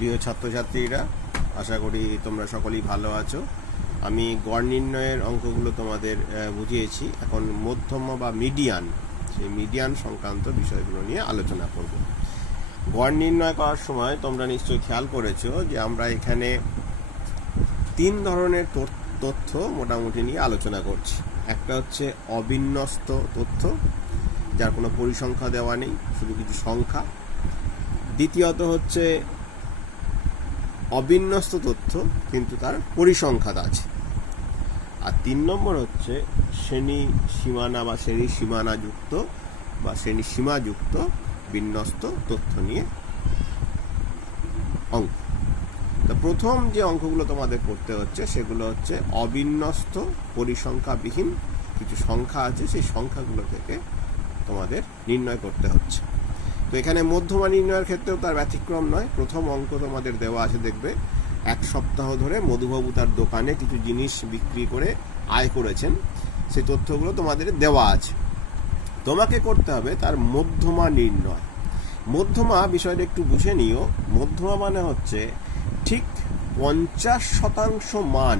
প্রিয় ছাত্রছাত্রীরা, আশা করি তোমরা সকলেই ভালো আছো। আমি গড় নির্ণয়ের অঙ্কগুলো তোমাদের বুঝিয়েছি। এখন মধ্যমা বা মিডিয়ান, সেই মিডিয়ান সংক্রান্ত বিষয়গুলো নিয়ে আলোচনা করব। গড় নির্ণয় করার সময় তোমরা নিশ্চয়ই খেয়াল করেছো যে আমরা এখানে তিন ধরনের তথ্য মোটামুটি নিয়ে আলোচনা করছি। একটা হচ্ছে অবিন্যস্ত তথ্য, যার কোনো পরিসংখ্যা দেওয়া নেই, শুধু কিছু সংখ্যা। দ্বিতীয়ত হচ্ছে অবিন্যস্ত তথ্য কিন্তু তার পরিসংখ্যাত আছে। আর 3 নম্বর হচ্ছে শ্রেণী সীমানা বা শ্রেণী সীমানাযুক্ত বা শ্রেণী সীমাযুক্ত বিন্যস্ত তথ্য নিয়ে অঙ্ক। তো প্রথম যে অঙ্কগুলো তোমাদের করতে হচ্ছে সেগুলো হচ্ছে অবিন্যস্ত পরিসংখ্যাবিহীন কিছু সংখ্যা আছে, সেই সংখ্যাগুলো থেকে তোমাদের নির্ণয় করতে হচ্ছে। তো এখানে মধ্যমা নির্ণয়ের ক্ষেত্রেও তার ব্যতিক্রম নয়। প্রথম অঙ্ক তোমাদের দেওয়া আছে, দেখবে 1 সপ্তাহ ধরে মধুবাবু তার দোকানে কিছু জিনিস বিক্রি করে আয় করেছেন, সেই তথ্যগুলো তোমাদের দেওয়া আছে। তোমাকে করতে হবে তার মধ্যমা নির্ণয়। মধ্যমা বিষয়টা একটু বুঝে নিও। মধ্যমা মানে হচ্ছে ঠিক 50% মান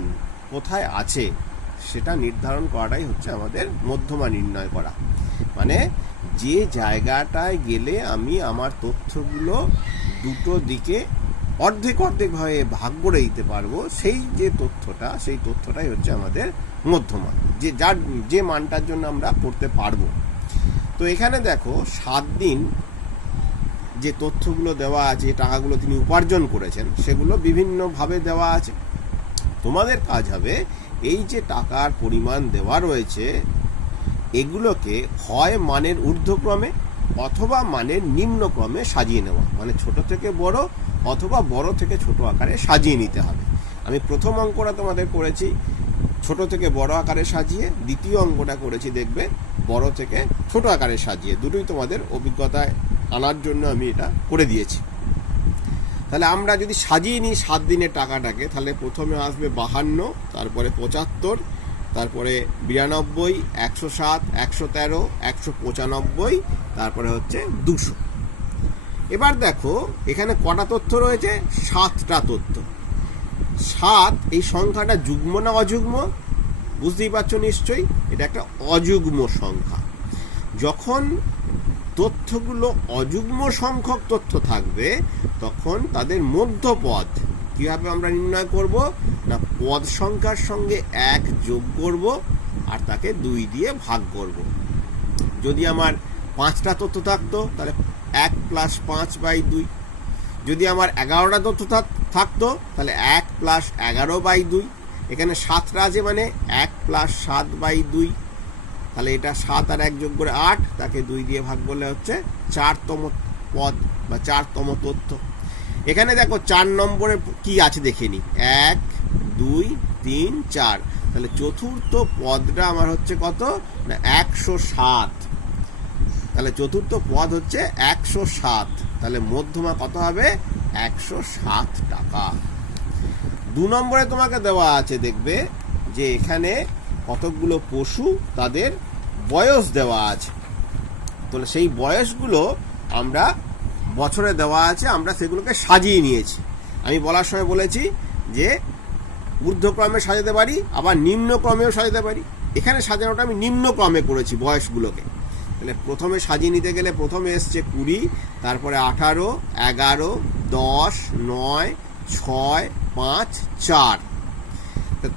কোথায় আছে সেটা নির্ধারণ করাটাই হচ্ছে আমাদের মধ্যমা নির্ণয় করা। মানে যে জায়গাটায় গেলে আমি আমার তথ্যগুলো দুটো দিকে অর্ধেক ভাবে ভাগ করে দিতে পারবো, সেই তথ্যটাই হচ্ছে আমাদের মধ্যমা, যে মানটার জন্য আমরা করতে পারবো। তো এখানে দেখো 7 দিন যে তথ্যগুলো দেওয়া আছে, টাকাগুলো তিনি উপার্জন করেছেন, সেগুলো বিভিন্নভাবে দেওয়া আছে। তোমাদের কাজ হবে এই যে টাকার পরিমাণ দেওয়া রয়েছে, এগুলোকে হয় মানের ঊর্ধ্বক্রমে অথবা মানের নিম্নক্রমে সাজিয়ে নেওয়া, মানে ছোট থেকে বড় অথবা বড় থেকে ছোট আকারে সাজিয়ে নিতে হবে। আমি প্রথম অঙ্কটা তোমাদের করেছি ছোট থেকে বড় আকারে সাজিয়ে, দ্বিতীয় অঙ্কটা করেছি দেখবে বড় থেকে ছোট আকারে সাজিয়ে। দুটোই তোমাদের অভিজ্ঞতায় আনার জন্য আমি এটা করে দিয়েছি। তাহলে আমরা যদি সাজিয়ে নিই 7 দিনের টাকাটাকে, তাহলে প্রথমে আসবে 52, তারপরে 75, তারপরে 92, 107, 113, 195, তারপরে হচ্ছে 200। এবার দেখো এখানে কটা তথ্য রয়েছে? 7টা তথ্য। 7 এই সংখ্যাটা যুগ্ম না অযুগ্ম? বুঝতেই পারছো নিশ্চয়ই, এটা একটা অযুগ্ম সংখ্যা। যখন তথ্যগুলো অযুগ্ম সংখ্যক তথ্য থাকবে, তখন তাদের মধ্যপদ কিভাবে আমরা নির্ণয় করব না, পদ সংখ্যার সঙ্গে 1 যোগ করব আর তাকে 2 দিয়ে ভাগ করব। যদি আমার 5টা তথ্য থাকতো তাহলে 1 + 5/2। যদি আমার 11টা তথ্য থাকতো তাহলে 1 + 11/2। এখানে 7টা আছে মানে 1 + 7/2। তাহলে এটা 7 আর 1 যোগ করে 8, তাকে 2 দিয়ে ভাগ করলে হচ্ছে 4তম পদ বা 4তম তথ্য। এখানে দেখো 4 নম্বরে কি আছে দেখে নি, 1 2 3 4। তাহলে চতুর্থ পদটা আমার হচ্ছে কত না 107। তাহলে চতুর্থ পদ হচ্ছে 107। তাহলে মধ্যমা কত হবে? 107 টাকা। 2 নম্বরে তোমাকে দেওয়া আছে দেখবে যে এখানে কতকগুলো পশু, তাদের বয়স দেওয়া আছে। তাহলে সেই বয়সগুলো আমরা বছরে দেওয়া আছে, আমরা সেগুলোকে সাজিয়ে নিয়েছি। আমি বলার সময় বলেছি যে ঊর্ধ্বক্রমে সাজাতে পারি, আবার নিম্নক্রমেও সাজাতে পারি। এখানে সাজানোটা আমি নিম্নক্রমে করেছি বয়সগুলোকে। তাহলে প্রথমে সাজিয়ে নিতে গেলে প্রথমে এসছে 20, তারপরে 18, 11, 10, 9, 6, 5, 4।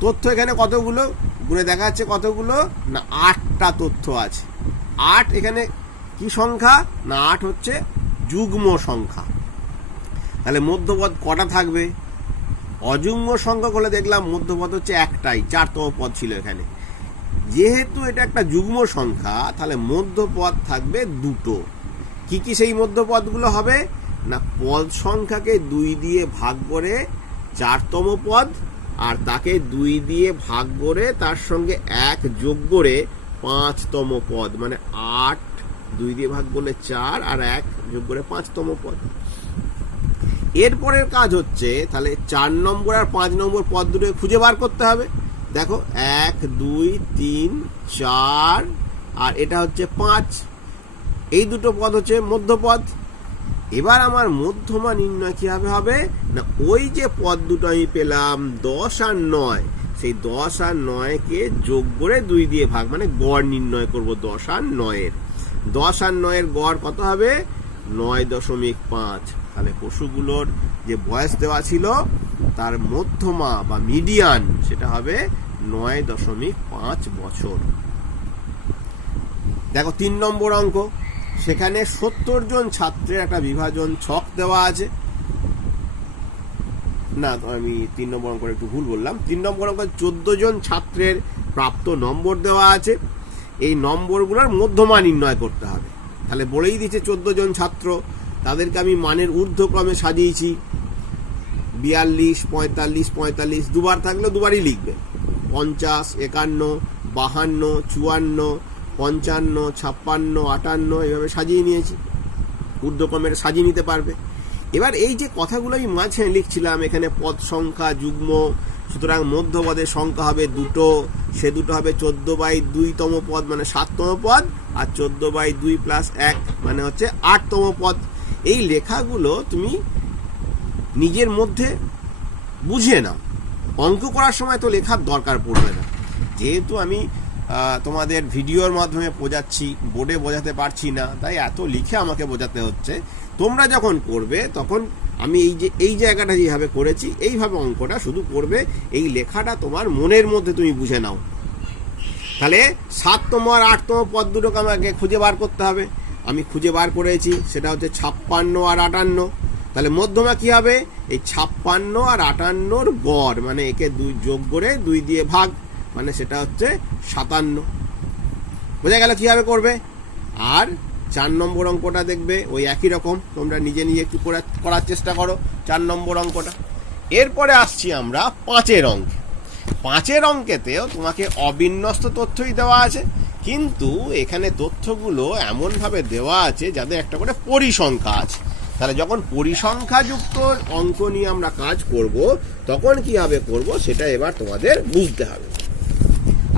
তথ্য এখানে কতগুলো গুণে দেখা যাচ্ছে, কতগুলো না 8টা তথ্য আছে। 8 এখানে কি সংখ্যা না 8 হচ্ছে যুগ্ম সংখ্যা। তাহলে মধ্যপদ কটা থাকবে? অযুগ্ম সংখ্যা হলে দেখলাম মধ্যপদ হচ্ছে একটাই, 4তম পদ ছিল এখানে। যেহেতু এটা একটা যুগ্ম সংখ্যা, তাহলে মধ্যপদ থাকবে 2টো। কি কি সেই মধ্যপদগুলো হবে না, পদ সংখ্যাকে 2 দিয়ে ভাগ করে 4তম পদ, আর তাকে 2 দিয়ে ভাগ করে তার সঙ্গে 1 যোগ করে 5তম পদ, মানে 8, 2 দিয়ে ভাগ করলে 4 আর 1 যোগ করে 5তম পদ। এরপরের কাজ হচ্ছে তাহলে 4 নম্বর আর 5 নম্বর পদ দুটো খুঁজে বার করতে হবে। দেখো 1 2 3 4 আর এটা হচ্ছে 5, এই দুটো পদ হচ্ছে মধ্যপদ। এবার আমার মধ্যমা নির্ণয় কিভাবে হবে না, ওই যে পদ দুটো আমি পেলাম 10 আর 9, সেই 10 আর 9-কে যোগ করে 2 দিয়ে ভাগ, মানে গড় নির্ণয় করব 10 আর 9-এর। 10 আর 9-এর গড় কত হবে? 9.5। তাহলে পশুগুলোর যে বয়স দেওয়া ছিল তার মধ্যমা বা মিডিয়ান সেটা হবে 9.5 বছর। দেখো 3 নম্বর অঙ্ক, সেখানে 70 জন ছাত্রের একটা বিভাজন ছক দেওয়া আছে। না, আমি 3 নম্বর অঙ্ক একটু ভুল বললাম। 3 নম্বর অঙ্ক 14 জন ছাত্রের প্রাপ্ত নম্বর দেওয়া আছে, এই নম্বরগুলোর মধ্যমা নির্ণয় করতে হবে। তাহলে বলেই দিচ্ছে 14 জন ছাত্র, তাদেরকে আমি মানের ঊর্ধ্বক্রমে সাজিয়েছি। 42, 45, 45 দুবার থাকলে দুবারই লিখবে। 50, 51, 52, 54, 55, 56, 58 এইভাবে সাজিয়ে নিয়েছি। ঊর্ধ্বক্রমে সাজিয়ে নিতে পারবে। এবার এই যে কথাগুলো আমি মাঝে লিখছিলাম, এখানে পদ সংখ্যা যুগ্ম, সুতরাং মধ্যপদের সংখ্যা হবে 2, সে দুটো হবে 14/2তম পদ মানে 7তম পদ, আর 14/2 + 1 মানে হচ্ছে 8তম পদ। এই লেখাগুলো তুমি নিজের মধ্যে বুঝে নাও, অঙ্ক করার সময় তো লেখার দরকার পড়বে না। যেহেতু আমি তোমাদের ভিডিওর মাধ্যমে বোঝাচ্ছি, বোর্ডে বোঝাতে পারছি না, তাই এত লিখে আমাকে বোঝাতে হচ্ছে। তোমরা যখন করবে তখন আমি এই জায়গাটা যেভাবে করেছি এইভাবে অঙ্কটা শুধু করবে, এই লেখাটা তোমার মনের মধ্যে তুমি বুঝে নাও। তাহলে 7তম আর 8তম পদ দুটোকে আমাকে খুঁজে বার করতে হবে। আমি খুঁজে বার করেছি, সেটা হচ্ছে 56 আর 58। তাহলে মধ্যমা কি হবে? এই 56 আর 58-র গড়, মানে একে 2 যোগ করে 2 দিয়ে ভাগ, মানে সেটা হচ্ছে 57। বোঝা গেল কিভাবে করবে? আর 4 নম্বর অঙ্কটা দেখবে ওই একই রকম, তোমরা নিজে নিজে একটু করার চেষ্টা করো 4 নম্বর অঙ্কটা। এরপরে আসছি আমরা 5-এর অঙ্কে। 5-এর অঙ্কেতেও তোমাকে অবিন্যস্ত তথ্যই দেওয়া আছে, কিন্তু এখানে তথ্যগুলো এমনভাবে দেওয়া আছে যাদের একটা করে পরিসংখ্যা আছে। তাহলে যখন পরিসংখ্যাযুক্ত অঙ্ক নিয়ে আমরা কাজ করব তখন কিভাবে করব সেটা এবার তোমাদের বুঝতে হবে।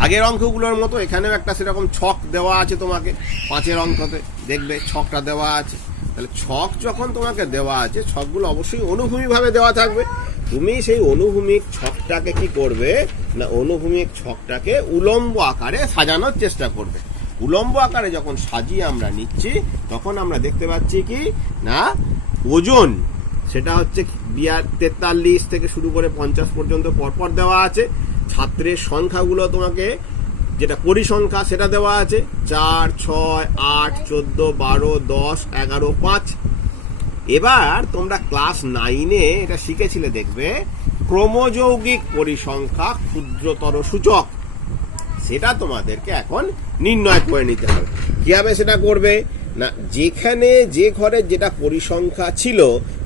আগের অঙ্কগুলোর মতো এখানেও একটা সেরকম ছক দেওয়া আছে তোমাকে। 5-এর অঙ্কতে দেখবে ছকটা দেওয়া আছে। তাহলে ছক যখন তোমাকে দেওয়া আছে, ছকগুলো অবশ্যই অনুভূমিকভাবে দেওয়া থাকবে। তুমি সেই অনুভূমিক ছকটাকে কি করবে না, অনুভূমিক ছকটাকে উলম্ব আকারে সাজানোর চেষ্টা করবে। উলম্ব আকারে যখন সাজিয়ে আমরা নিচ্ছি তখন আমরা দেখতে পাচ্ছি কি না, ওজন সেটা হচ্ছে 43 থেকে শুরু করে 50 পর্যন্ত পরপর দেওয়া আছে। ছাত্রের সংখ্যাগুলো তোমাকে যেটা পরিসংখ্যা সেটা দেওয়া আছে 4, 6, 8, 14, 12, 10, 11, 5। এবার তোমরা ক্লাস 9-এ এটা শিখেছিলে, দেখবে ক্রমযৌগিক পরিসংখ্যা ক্ষুদ্রতর সূচক, সেটা তোমাদেরকে এখন নির্ণয় করে নিতে হবে। কিভাবে সেটা করবে না, যেখানে যে ঘরে যেটা পরিসংখ্যা ছিল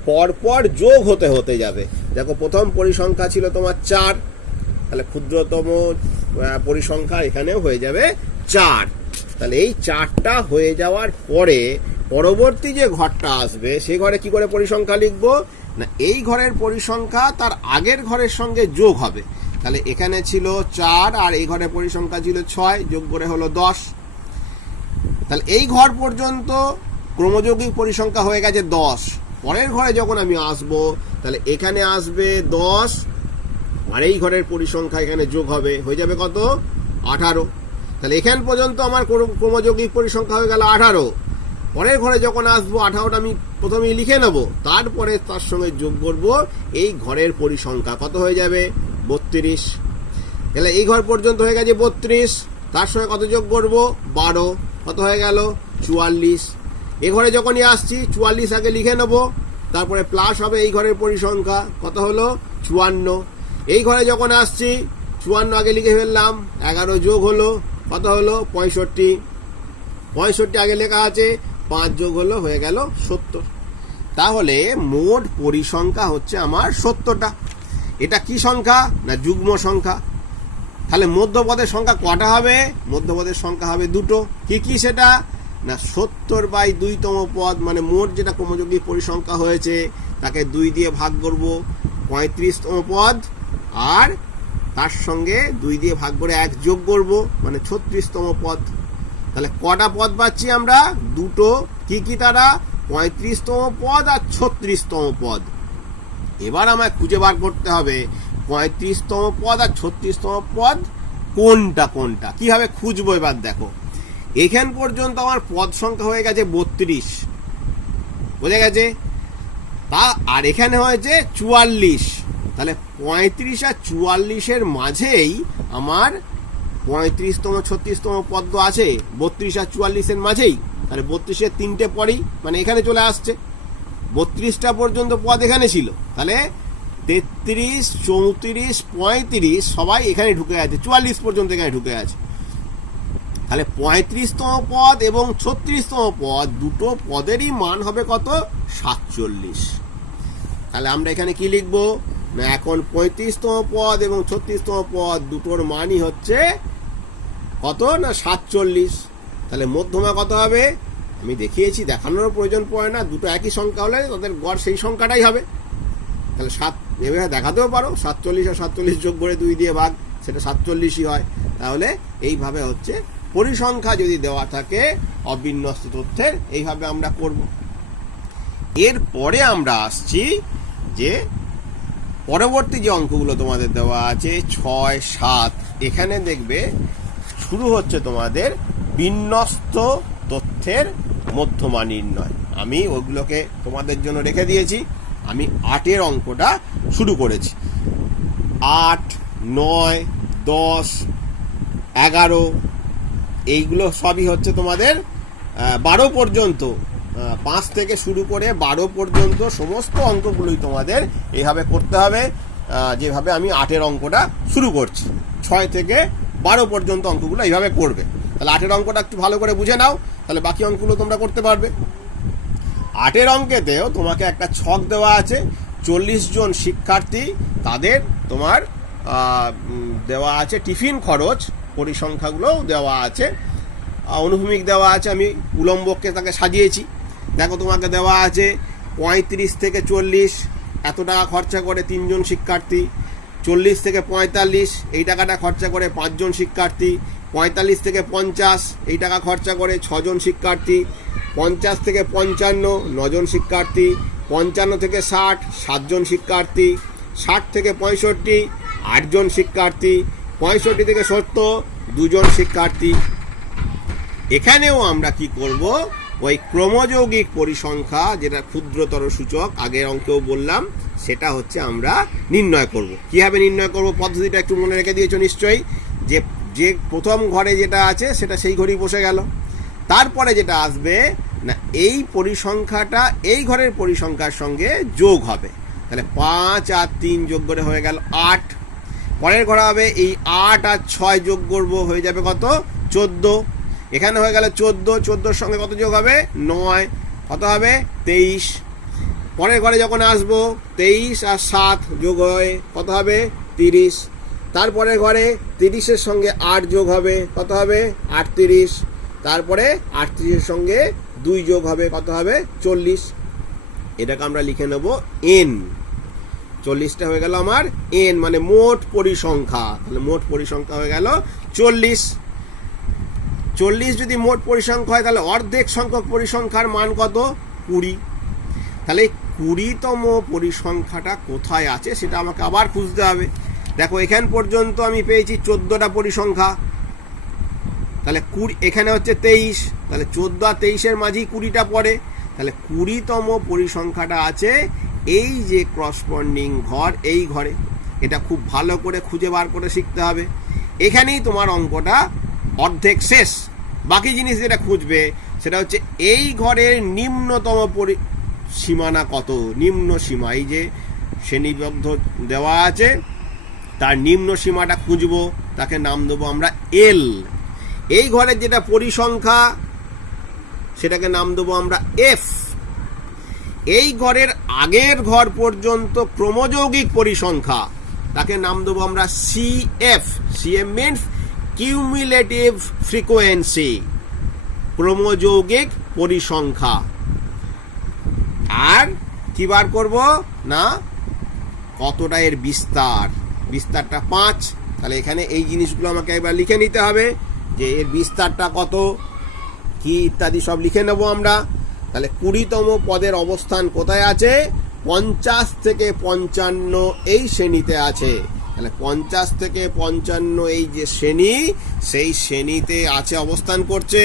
পরপর যোগ হতে হতে যাবে। দেখো প্রথম পরিসংখ্যা ছিল তোমার 4, তাহলে ক্ষুদ্রতম পরিসংখ্যা এখানেও হয়ে যাবে 4। তাহলে এই 4টা হয়ে যাওয়ার পরে পরবর্তী যে ঘরটা আসবে সেই ঘরে কি করে পরিসংখ্যা লিখবো না, এই ঘরের পরিসংখ্যা তার আগের ঘরের সঙ্গে যোগ হবে। তাহলে এখানে ছিল 4 আর এই ঘরের পরিসংখ্যা ছিল 6, যোগ করে হলো 10। তাহলে এই ঘর পর্যন্ত ক্রমযৌগিক পরিসংখ্যা হয়ে গেছে 10। পরের ঘরে যখন আমি আসব তাহলে এখানে আসবে 10 আর এই ঘরের পরিসংখ্যা এখানে যোগ হবে, হয়ে যাবে কত 18। তাহলে এখান পর্যন্ত আমার ক্রমযৌগিক পরিসংখ্যা হয়ে গেল 18। পরের ঘরে যখন আসবো 18টা আমি প্রথমেই লিখে নেব, তারপরে তার সঙ্গে যোগ করব এই ঘরের পরিসংখ্যা, কত হয়ে যাবে 32। তাহলে এই ঘর পর্যন্ত হয়ে গেছে 32, তার সঙ্গে কত যোগ করব 12, কত হয়ে গেল 44। এই ঘরে যখনই আসছি 44 আগে লিখে নেব, তারপরে প্লাস হবে এই ঘরের পরিসংখ্যা, কত হলো 54। এই ঘরে যখন আসছি 54 আগে লিখে ফেললাম, 11 যোগ হলো কত হলো 65। 65 আগে লেখা আছে, 5 যোগ হলো হয়ে গেল 70। তাহলে মোট পরিসংখ্যা হচ্ছে আমার 70টা। এটা কি সংখ্যা না, যুগ্ম সংখ্যা। তাহলে মধ্যপদের সংখ্যা কটা হবে? মধ্যপদের সংখ্যা হবে 2টো। কি কি সেটা না, 70/2তম পদ, মানে মোট যেটা ক্রমযৌগিক পরিসংখ্যা হয়েছে তাকে 2 দিয়ে ভাগ করব 35তম পদ, আর তার সঙ্গে 2 দিয়ে ভাগ করে 1 যোগ করব, মানে 36তম পদ। তাহলে কটা পদ পাচ্ছি আমরা? 2টো। কি কি তারা? 35তম পদ আর 36তম পদ। এবার আমায় খুঁজে বার করতে হবে 35তম পদ আর 36তম পদ কোনটা কোনটা। কিভাবে খুঁজবো এবার দেখো, এখান পর্যন্ত আমার পদ সংখ্যা হয়ে গেছে 32, বোঝা গেছে? তা আর এখানে হয়েছে 44, তাহলে 35 আর 44-এর মাঝেই আমার 35তম 36তম পদ আছে, 32 আর 44-এর মাঝেই। তাহলে 32-এর 3টে পরেই মানে এখানে চলে আসছে, 32টা পর্যন্ত পদ এখানে ছিল, তাহলে 33, 34, 35 সবাই এখানে ঢুকে আছে, 44 পর্যন্ত এখানে ঢুকে আছে। তাহলে 35তম পদ এবং 36তম পদ দুটো পদেরই মান হবে কত? 47। তাহলে আমরা এখানে কি লিখবো না, এখন 35তম পদ এবং 36তম পদ দুটোর মানই হচ্ছে কত না 47। তাহলে মধ্যমা কত হবে? আমি দেখিয়েছি, দেখানোর প্রয়োজন পড়ে না, দুটো একই সংখ্যা হলে তাদের গড় সেই সংখ্যাটাই হবে। তাহলে এভাবে দেখাতেও পারো, 47 আর 47 যোগ করে 2 দিয়ে ভাগ, সেটা 47ই হয়। তাহলে এইভাবে হচ্ছে পরিসংখ্যা যদি দেওয়া থাকে অবিন্যস্ত তথ্যের, এইভাবে আমরা করব। এরপরে আমরা আসছি যে পরবর্তী যে অঙ্কগুলো তোমাদের দেওয়া আছে 6, 7, এখানে দেখবে শুরু হচ্ছে তোমাদের বিন্যস্ত তথ্যের মধ্যমা নির্ণয়। আমি ওগুলোকে তোমাদের জন্য রেখে দিয়েছি। আমি 8-এর অঙ্কটা শুরু করেছি। 8, 9, 10, 11 এইগুলো সবই হচ্ছে তোমাদের 12 পর্যন্ত, 5 থেকে শুরু করে 12 পর্যন্ত সমস্ত অঙ্কগুলোই তোমাদের এইভাবে করতে হবে, যেভাবে আমি 8-এর অঙ্কটা শুরু করছি। 6 থেকে 12 পর্যন্ত অঙ্কগুলো এইভাবে করবে। তাহলে 8-এর অঙ্কটা একটু ভালো করে বুঝে নাও, তাহলে বাকি অঙ্কগুলো তোমরা করতে পারবে। 8-এর অঙ্কেতেও তোমাকে একটা ছক দেওয়া আছে, 40 জন শিক্ষার্থী, তাদের তোমার দেওয়া আছে টিফিন খরচ, পরিসংখ্যাগুলোও দেওয়া আছে, অনুভূমিক দেওয়া আছে, আমি উলম্বকে তাকে সাজিয়েছি। দেখো তোমাকে দেওয়া আছে 35 থেকে 40 এত টাকা খরচা করে 3 জন শিক্ষার্থী, 40 থেকে 45 এই টাকাটা খরচা করে 5 জন শিক্ষার্থী, 45 থেকে 50 এই টাকা খরচা করে 6 জন শিক্ষার্থী, 50 থেকে 55 9 জন শিক্ষার্থী, 55 থেকে 60 7 জন শিক্ষার্থী, 60 থেকে 65 8 জন শিক্ষার্থী, 65 থেকে 70 2 জন শিক্ষার্থী। এখানেও আমরা কি করব, ওই ক্রমযৌগিক পরিসংখ্যা যেটা ক্ষুদ্রতর সূচক, আগের অঙ্কেও বললাম, সেটা হচ্ছে আমরা নির্ণয় করব। কিভাবে নির্ণয় করব পদ্ধতিটা একটু মনে রেখে দিয়েছো নিশ্চয়ই, যে প্রথম ঘরে যেটা আছে সেটা সেই ঘরেই বসে গেল। তারপরে যেটা আসবে না, এই পরিসংখ্যাটা এই ঘরের পরিসংখ্যার সঙ্গে যোগ হবে। তাহলে 5 আর 3 যোগ করে হয়ে গেল 8। পরের ঘরে হবে এই 8 আর 6 যোগ করব, হয়ে যাবে কত? 14। এখানে হয়ে গেল 14, 14-র সঙ্গে কত যোগ হবে? 9, কত হবে? 23। পরের ঘরে যখন আসবো 23 আর 7 যোগ হয়ে কত হবে? 30। তারপরে ঘরে 30-এর সঙ্গে 8 যোগ হবে, কত হবে? 38। তারপরে 38-এর সঙ্গে 2 যোগ হবে, কত হবে? 40। এটাকে আমরা লিখে নেব n। 40টা হয়ে গেল আমার n, মানে মোট পরিসংখ্যা। তাহলে মোট পরিসংখ্যা হয়ে গেল 40। 40 যদি মোট পরিসংখ্যা হয়, তাহলে অর্ধেক সংখ্যক পরিসংখ্যার মান কত? 20। তাহলে 20তম পরিসংখ্যাটা কোথায় আছে সেটা আমাকে আবার খুঁজতে হবে। দেখো এখান পর্যন্ত আমি পেয়েছি 14টা পরিসংখ্যা, তাহলে এখানে হচ্ছে 23, তাহলে 14 আর 23-এর মাঝেই 20টা পড়ে। তাহলে 20তম পরিসংখ্যাটা আছে এই যে করসপন্ডিং ঘর, এই ঘরে। এটা খুব ভালো করে খুঁজে বার করে শিখতে হবে। এখানেই তোমার অঙ্কটা অর্ধেক শেষ। বাকি জিনিস যেটা খুঁজবে সেটা হচ্ছে এই ঘরের নিম্নতম সীমানা কত, নিম্ন সীমা, এই যে শ্রেণীবদ্ধ দেওয়া আছে তার নিম্ন সীমাটা খুঁজবো, তাকে নাম দেবো আমরা এল। এই ঘরের যেটা পরিসংখ্যা সেটাকে নাম দেবো আমরা এফ। এই ঘরের আগের ঘর পর্যন্ত ক্রমযৌগিক পরিসংখ্যা, তাকে নাম দেবো আমরা CF. CF means cumulative frequency, ক্রমযৌগিক পরিসংখ্যা। আর কি বার করব না, কতটা এর বিস্তার, বিস্তারটা 5। তাহলে এখানে এই জিনিসগুলো আমাকে এবার লিখে নিতে হবে, যে এর বিস্তারটা কত, কি ইত্যাদি সব লিখে নেব আমরা। তাহলে 20তম পদের অবস্থান কোথায় আছে? 50 থেকে 55 এই শ্রেণীতে আছে। তাহলে 50 থেকে 55 এই যে শ্রেণী, সেই শ্রেণীতে আছে, অবস্থান করছে।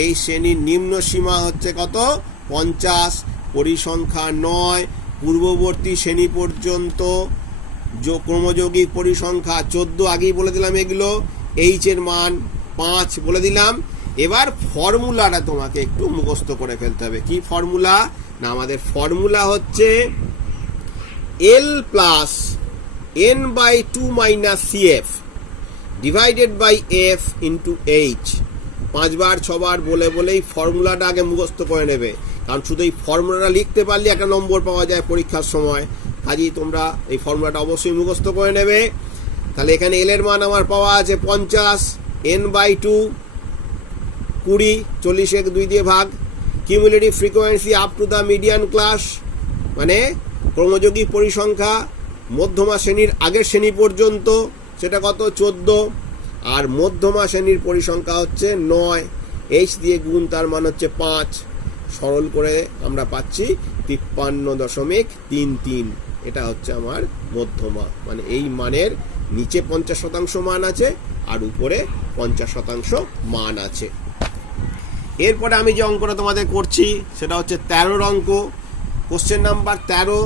এই শ্রেণীর নিম্ন সীমা হচ্ছে কত? 50। পরিসংখ্যা 9। পূর্ববর্তী শ্রেণী পর্যন্ত ক্রমযৌগিক পরিসংখ্যা 14, আগেই বলে দিলাম এগুলো। এইচ এর মান 5 বলে দিলাম। এবার ফর্মুলাটা তোমাকে একটু মুখস্থ করে ফেলতে হবে। কি ফর্মুলা? না, আমাদের ফর্মুলা হচ্ছে L plus n/2 minus CF divided by F into H। 5 বার 6 বার বলেই ফর্মুলাটা আগে মুখস্থ করে নেবে, কারণ শুধু এই ফর্মুলাটা লিখতে পারলে একটা নম্বর পাওয়া যায় পরীক্ষার সময়। কাজেই তোমরা এই ফর্মুলাটা অবশ্যই মুখস্থ করে নেবে। তাহলে এখানে এল এর মান আমার পাওয়া আছে 50, n/2 20, 40 2 দিয়ে ভাগ। Cumulative frequency up to the median class, মানে ক্রমযৌগিক পরিসংখ্যা মধ্যমা শ্রেণীর আগের শ্রেণী পর্যন্ত, সেটা কত? 14। আর মধ্যমা শ্রেণীর পরিসংখ্যা হচ্ছে 9। এইচ দিয়ে গুণ, তার মান হচ্ছে 5। সরল করে আমরা পাচ্ছি 53.33। এটা হচ্ছে আমার মধ্যমা, মানে এই মানের নিচে 50% মান আছে আর উপরে 50% মান আছে। এরপরে আমি যে অঙ্কটা তোমাদের করছি সেটা হচ্ছে 13 অঙ্ক, কোশ্চেন নাম্বার 13।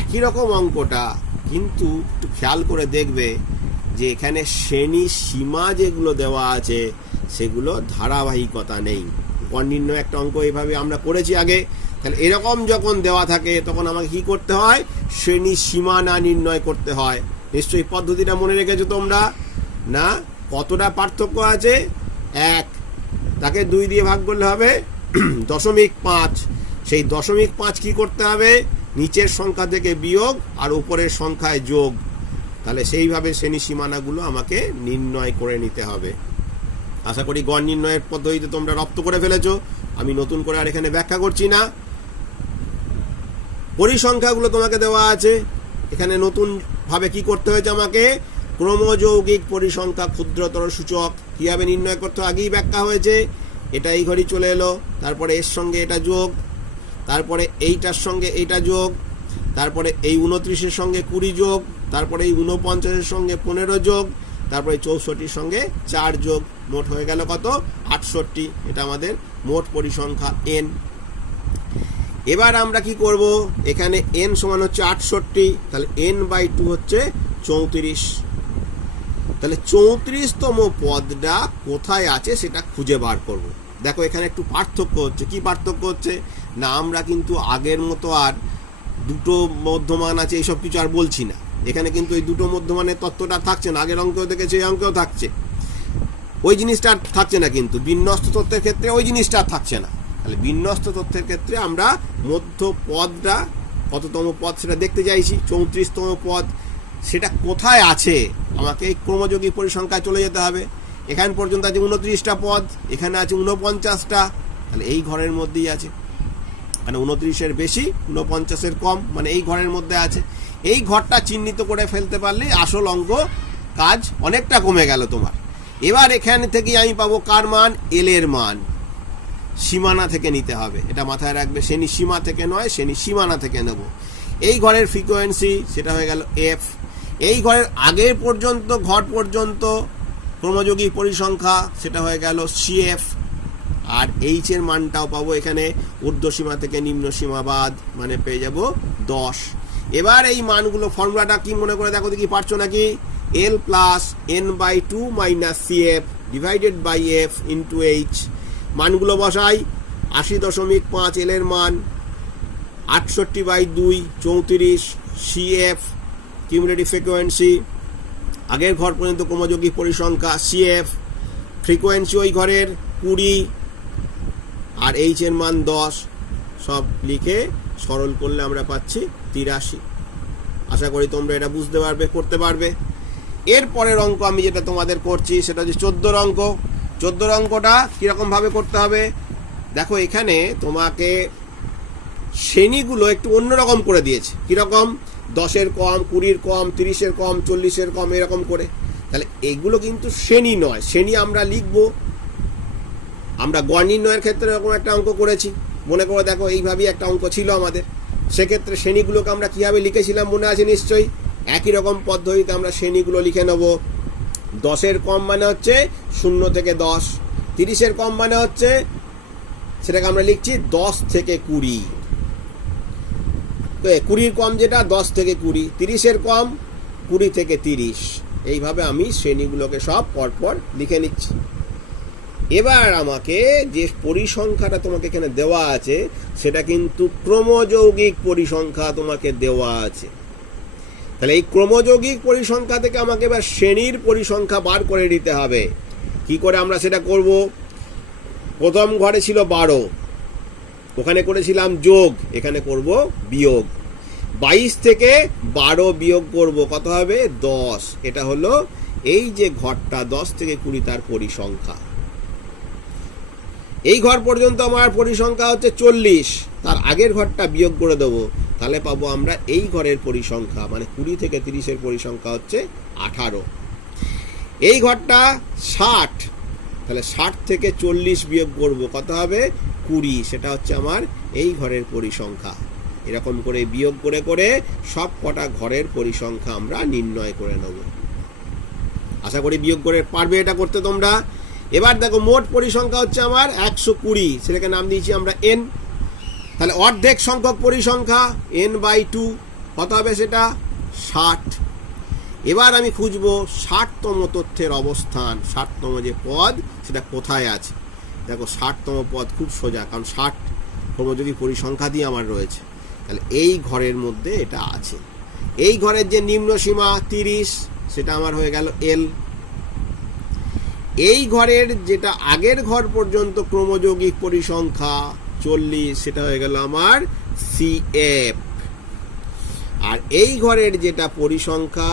একই রকম অঙ্কটা, কিন্তু একটু খেয়াল করে দেখবে যে এখানে শ্রেণী সীমা যেগুলো দেওয়া আছে সেগুলো ধারাবাহিকতা নেই। নির্ণয় একটা অঙ্ক এইভাবে আমরা করেছি আগে। তাহলে এরকম যখন দেওয়া থাকে তখন আমাকে কি করতে হয়? শ্রেণী সীমানা নির্ণয় করতে হয়। নিশ্চয়ই পদ্ধতিটা মনে রেখেছো তোমরা না? কতটা পার্থক্য আছে? 1, তাকে 2 দিয়ে ভাগ করলে হবে 0.5। সেই 0.5 কি করতে হবে? নিচের সংখ্যা থেকে বিয়োগ আর উপরের সংখ্যায় যোগ। তাহলে সেইভাবে শ্রেণী সীমানাগুলো আমাকে নির্ণয় করে নিতে হবে। আশা করি গড় নির্ণয়ের পদ্ধতিতে তোমরা রপ্ত করে ফেলেছো, আমি নতুন করে আর এখানে ব্যাখ্যা করছি না। পরিসংখ্যাগুলো তোমাকে দেওয়া আছে, এখানে নতুন ভাবে কি করতে হয়েছে আমাকে? ক্রমযৌগিক পরিসংখ্যা ক্ষুদ্রতর সূচক কিভাবে নির্ণয় করতে আগেই ব্যাখ্যা হয়েছে। এটা এই ঘড়ি চলে এলো, তারপরে এর সঙ্গে এটা যোগ, তারপরে এইটার সঙ্গে এইটা যোগ, তারপরে এই 29-এর সঙ্গে 20 যোগ, তারপরে এই 49-এর সঙ্গে 15 যোগ, তারপরে 64-র সঙ্গে 4 যোগ, মোট হয়ে গেল কত? 68। এটা আমাদের মোট পরিসংখ্যা n। এবার আমরা কি করব? এখানে n সমান হচ্ছে 68, তাহলে n/2 হচ্ছে 34। তাহলে 34তম পদটা কোথায় আছে সেটা খুঁজে বার করব। দেখো এখানে একটু পার্থক্য হচ্ছে। কি পার্থক্য হচ্ছে? না, আমরা কিন্তু আগের মতো আর দুটো মধ্যমান আছে এইসব কিছু আর বলছি না। এখানে কিন্তু এই দুটো মধ্যমানের তত্ত্বটা থাকছে না। আগের অঙ্কেও দেখেছি, এই অঙ্কেও থাকছে, ওই জিনিসটা থাকছে না। কিন্তু বিন্যস্ত তথ্যের ক্ষেত্রে ওই জিনিসটা থাকছে না। তাহলে বিন্যস্ত তথ্যের ক্ষেত্রে আমরা মধ্য পদটা কততম পদ সেটা দেখতে চাইছি। 34তম পদ সেটা কোথায় আছে? আমাকে এই ক্রমযৌগিক পরিসংখ্যায় চলে যেতে হবে। এখান পর্যন্ত আছে 29টা পদ, এখানে আছে 49টা। তাহলে এই ঘরের মধ্যেই আছে, মানে 29-এর বেশি 49-এর কম, মানে এই ঘরের মধ্যে আছে। এই ঘরটা চিহ্নিত করে ফেলতে পারলে আসল অঙ্ক কাজ অনেকটা কমে গেল তোমার। এবার এখানে থেকে আমি পাবো কার মান? এল এর মান। সীমানা থেকে নিতে হবে, এটা মাথায় রাখবে। শ্রেণী সীমা থেকে নয়, শ্রেণী সীমানা থেকে নেব। এই ঘরের ফ্রিকোয়েন্সি সেটা হয়ে গেল এফ। এই ঘরের আগের পর্যন্ত ঘর পর্যন্ত ক্রমযৌগিক পরিসংখ্যা সেটা হয়ে গেল সিএফ। আর এইচ এর মানটাও পাবো এখানে ঊর্ধ্ব সীমা থেকে নিম্ন সীমা বাদ, মানে পেয়ে যাব 10। এবার এই মানগুলো ফর্মুলাটা কি মনে করে দেখো, দেখি পারছো নাকি? L plus n/2 minus CF divided by F into H। মানগুলো বসাই। 80.5 এল এর মান, 68/2 34, CF কিউমুলেটিভ ফ্রিকোয়েন্সি আগের ঘর পর্যন্ত ক্রমযৌগিক পরিসংখ্যা CF, ফ্রিকোয়েন্সি ওই ঘরের 20 আর এইচ এর মান 10। সব লিখে সরল করলে আমরা পাচ্ছি 83। আশা করি তোমরা এটা বুঝতে পারবে, করতে পারবে। এরপরের অঙ্ক আমি যেটা তোমাদের করছি সেটা হচ্ছে 14 অঙ্ক। 14 অঙ্কটা কীরকম ভাবে করতে হবে দেখো, এখানে তোমাকে শ্রেণীগুলো একটু অন্যরকম করে দিয়েছে। কীরকম? 10-এর কম, 20-এর কম, 30-এর কম, 40-এর কম, এরকম করে। তাহলে এইগুলো কিন্তু শ্রেণী নয়। শ্রেণী আমরা লিখবো, আমরা গড় নির্ণয়ের ক্ষেত্রে এরকম একটা অঙ্ক করেছি। মনে করে দেখো এইভাবেই একটা অঙ্ক ছিল আমাদের। সেক্ষেত্রে শ্রেণীগুলোকে আমরা কিভাবে লিখেছিলাম মনে আছে নিশ্চয়ই। একই রকম পদ্ধতিতে আমরা শ্রেণীগুলো লিখে নেব। 10-এর কম মানে হচ্ছে 0 থেকে 10, 30-এর কম মানে হচ্ছে সেটাকে আমরা লিখছি 10 থেকে 20, 20-র কম যেটা 10 থেকে 20, 30-এর কম 20 থেকে 30। এইভাবে আমি শ্রেণীগুলোকে সব পরপর লিখে নিচ্ছি। এবার আমাকে যে পরিসংখ্যাটা তোমাকে এখানে দেওয়া আছে সেটা কিন্তু ক্রমযৌগিক পরিসংখ্যা তোমাকে দেওয়া আছে। তাহলে এই ক্রমযৌগিক পরিসংখ্যা থেকে আমাকে এবার শ্রেণীর পরিসংখ্যা বার করে নিতে হবে। কি করে আমরা সেটা করব? প্রথম ঘরে ছিল 12, ওখানে করেছিলাম যোগ, এখানে করব বিয়োগ। 22 থেকে 12 বিয়োগ করব, কত হবে? 10। এটা হলো এই যে ঘরটা 10 থেকে 20 তার পরিসংখ্যা। এই ঘর পর্যন্ত আমার পরিসংখ্যা হচ্ছে 40, তার আগের ঘরটা বিয়োগ করে দেবো, তাহলে পাবো আমরা এই ঘরের পরিসংখ্যা, মানে 20 থেকে 30-এর পরিসংখ্যা হচ্ছে 18। এই ঘরটা 60, তাহলে 60 থেকে 40 বিয়োগ করব, কত হবে? 20। সেটা হচ্ছে আমার এই ঘরের পরিসংখ্যা। এরকম করে বিয়োগ করে করে সব কটা ঘরের পরিসংখ্যা আমরা নির্ণয় করে নেব। আশা করি বিয়োগ করে পারবে এটা করতে তোমরা। এবার দেখো মোট পরিসংখ্যা হচ্ছে আমার 120, সেটাকে নাম দিয়েছি আমরা n। তাহলে অর্ধেক সংখ্যক পরিসংখ্যা n/2, কত হবে সেটা? 60। এবার আমি খুঁজবো 60তম তথ্যের অবস্থান, 60তম যে পদ সেটা কোথায় আছে। দেখো 60তম পদ খুব সোজা, কারণ 60 ক্রমযৌগিক পরিসংখ্যা দিয়ে আমার রয়েছে। তাহলে এই ঘরের মধ্যে এটা আছে। এই ঘরের যে নিম্ন সীমা 30, সেটা আমার হয়ে গেল l। এই ঘরের যেটা আগের ঘর পর্যন্ত ক্রমযৌগিক পরিসংখ্যা 40, সেটা হয়ে গেল আমার CF। আর এই ঘরের যেটা পরিসংখ্যা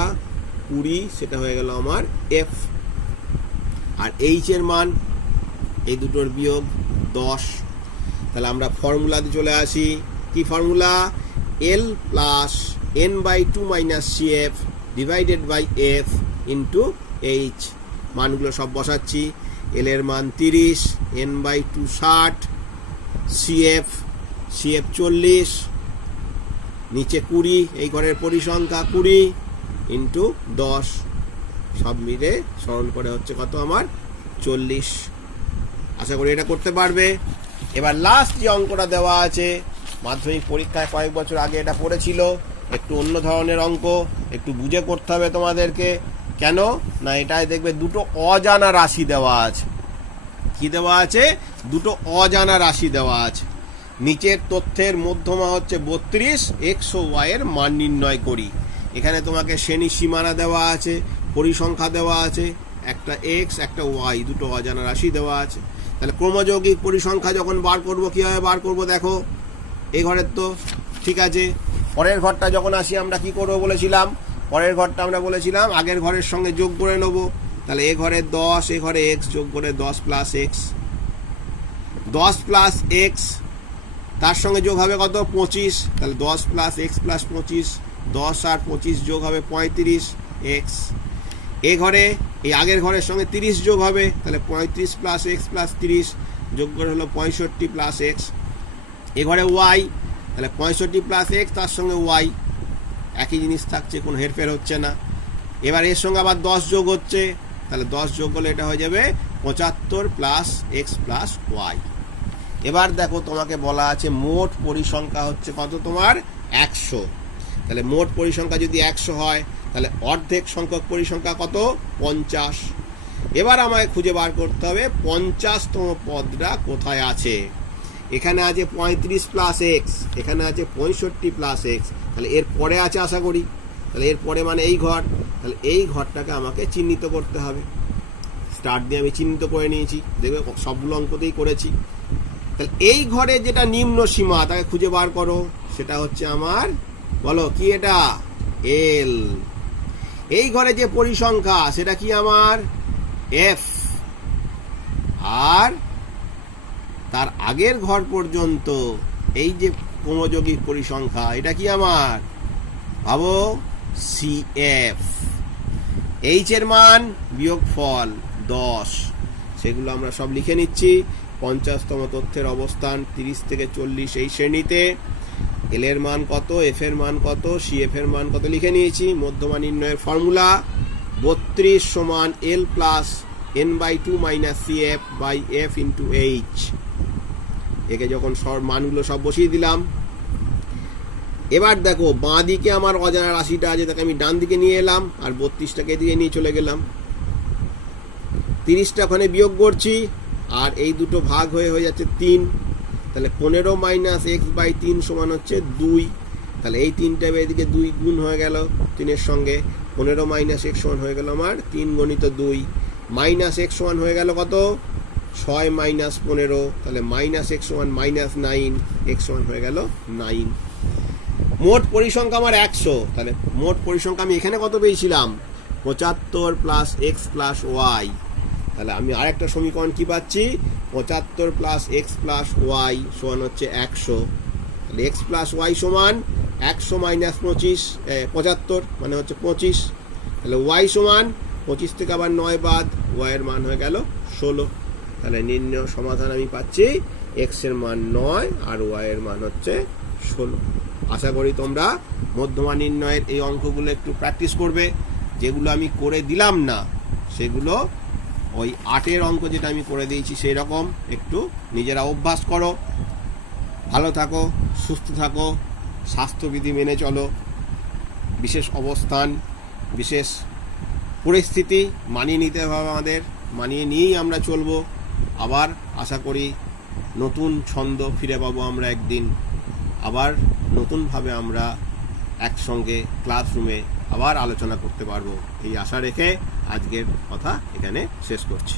20, সেটা হয়ে গেল আমার F। আর H এর মান এই দুটোর বিয়োগ 10। তাহলে আমরা ফর্মুলাতে চলে আসি। কি ফর্মুলা? L plus n/2 minus CF divided by F into H। মানগুলো সব বসাচ্ছি। L এর মান 30, n/2 60, CF 40, নিচে 20, এই ঘরের পরিসংখ্যা 20 ইন্টু 10, সব মিলে সরল করে হচ্ছে কত আমার? 40। আশা করি এটা করতে পারবে। এবার লাস্ট যে অঙ্কটা দেওয়া আছে, মাধ্যমিক পরীক্ষায় কয়েক বছর আগে এটা পড়েছিল, একটু অন্য ধরনের অঙ্ক, একটু বুঝে করতে হবে তোমাদেরকে। কেন না, এটাই দেখবে দুটো অজানা রাশি দেওয়া আছে। কি দেওয়া আছে? দুটো অজানা রাশি দেওয়া আছে। নিচের তথ্যের মধ্যমা হচ্ছে 32, x ও y এর মান নির্ণয় করি। এখানে তোমাকে শ্রেণী সীমানা দেওয়া আছে, পরিসংখ্যা দেওয়া আছে, একটা x একটা y, দুটো অজানা রাশি দেওয়া আছে। তাহলে ক্রমযৌগিক পরিসংখ্যা যখন বার করব, কীভাবে বার করব দেখো। এই ঘরের তো ঠিক আছে, পরের ঘরটা যখন আসি আমরা কি করবো বলেছিলাম? পরের ঘরটা আমরা বলেছিলাম আগের ঘরের সঙ্গে যোগ করে নেব। তাহলে এ ঘরে 10, এ ঘরে x, যোগ করে 10 প্লাস এক্স। 10 প্লাস এক্স, তার সঙ্গে যোগ হবে কত? 25। তাহলে 10 প্লাস এক্স প্লাস 25, 10 আর 25 যোগ হবে 35 এক্স। এ ঘরে এই আগের ঘরের সঙ্গে 30 যোগ হবে, তাহলে 35 প্লাস এক্স প্লাস 30 যোগ করে হলো 65 প্লাস এক্স। এ ঘরে ওয়াই, তাহলে 65 প্লাস এক্স তার সঙ্গে ওয়াই, একই জিনিস থাকছে, কোনো হেরফের হচ্ছে না। এবার এর সঙ্গে আবার 10 যোগ হচ্ছে, তাহলে 10 যোগ করলে এটা হয়ে যাবে 75 প্লাস এক্স প্লাস ওয়াই। এবার দেখো তোমাকে বলা আছে মোট পরিসংখ্যা হচ্ছে কত তোমার? 100। তাহলে মোট পরিসংখ্যা যদি 100 হয়, তাহলে অর্ধেক সংখ্যক পরিসংখ্যা কত? 50। এবার আমায় খুঁজে বার করতে হবে 50তম পদটা কোথায় আছে। এখানে আছে 35 প্লাস এক্স, এখানে আছে 65 প্লাস এক্স, তাহলে এর পরে আছে আশা করি। তাহলে এর পরে মানে এই ঘর, তাহলে এই ঘরটাকে আমাকে চিহ্নিত করতে হবে। স্টার্ট দিয়ে আমি চিহ্নিত করে নিয়েছি, দেখবে সবগুলো অঙ্কতেই করেছি। তাহলে এই ঘরে যেটা নিম্ন সীমা তাকে খুঁজে বার করো, সেটা হচ্ছে আমার, বলো কি এটা? এল। এই ঘরে যে পরিসংখ্যা সেটা কি আমার? এফ। আর তার আগের ঘর পর্যন্ত এই যে ক্রমযৌগিক পরিসংখ্যা, এটা কি আমার? ভাবো, CF। এইচ এর মান বিয়োগফল 10, সেগুলো আমরা সব লিখে নিচ্ছি। 50তম তথ্যের অবস্থান 30 থেকে 40 এই শ্রেণীতে। এল এর মান কত, এফ এর মান কত, সি এফ এর মান কত লিখে নিয়েছি। মধ্যমা নির্ণয়ের ফর্মুলা 32 সমান L plus n/2 minus C F by F into H. একে যখন সব মানগুলো সব বসিয়ে দিলাম, এবার দেখো বাঁ দিকে আমার অজানা রাশিটা আছে, তাকে আমি ডান দিকে নিয়ে এলাম আর 32টাকে এদিকে নিয়ে চলে গেলাম। 30টা ওখানে বিয়োগ করছি আর এই দুটো ভাগ হয়ে যাচ্ছে 3। তাহলে 15 মাইনাস এক্স বাই 3 সমান হচ্ছে 2। তাহলে এই 3টা এদিকে 2 গুণ হয়ে গেল 3-এর সঙ্গে। 15 মাইনাস এক্স সমান হয়ে গেল আমার 3 গণিত 2। মাইনাস এক্স সমান হয়ে গেল কত, 6 মাইনাস 15। তাহলে মাইনাস এক্স সমান মাইনাস 9, এক্স সমান হয়ে গেল 9। মোট পরিসংখ্যা আমার 100। তাহলে মোট পরিসংখ্যা আমি এখানে কত পেয়েছিলাম, 75 প্লাস এক্স প্লাস ওয়াই। তাহলে আমি আরেকটা সমীকরণ কি পাচ্ছি, 75 প্লাস এক্স প্লাস ওয়াই সমান হচ্ছে 100। তাহলে এক্স প্লাস ওয়াই সমান 100 মাইনাস 75 মানে হচ্ছে 25। তাহলে ওয়াই সমান 25 থেকে আবার 9 বাদ, ওয়াইয়ের মান হয়ে গেল 16। তাহলে নির্ণয় সমাধান আমি পাচ্ছি এক্স এর মান 9 আর ওয়াইয়ের মান হচ্ছে 16। আশা করি তোমরা মধ্যমা নির্ণয়ের এই অঙ্কগুলো একটু প্র্যাকটিস করবে। যেগুলো আমি করে দিলাম না সেগুলো ওই 8-এর অঙ্ক যেটা আমি করে দিয়েছি সেই রকম একটু নিজেরা অভ্যাস করো। ভালো থাকো, সুস্থ থাকো, স্বাস্থ্যবিধি মেনে চলো। বিশেষ অবস্থান, বিশেষ পরিস্থিতি মানিয়ে নিতে হবে আমাদের, মানিয়ে নিয়েই আমরা চলবো। আবার আশা করি নতুন ছন্দ ফিরে পাবো আমরা একদিন। আবার নতুনভাবে আমরা একসঙ্গে ক্লাসরুমে আবার আলোচনা করতে পারবো, এই আশা রেখে আজকের কথা এখানে শেষ করছি।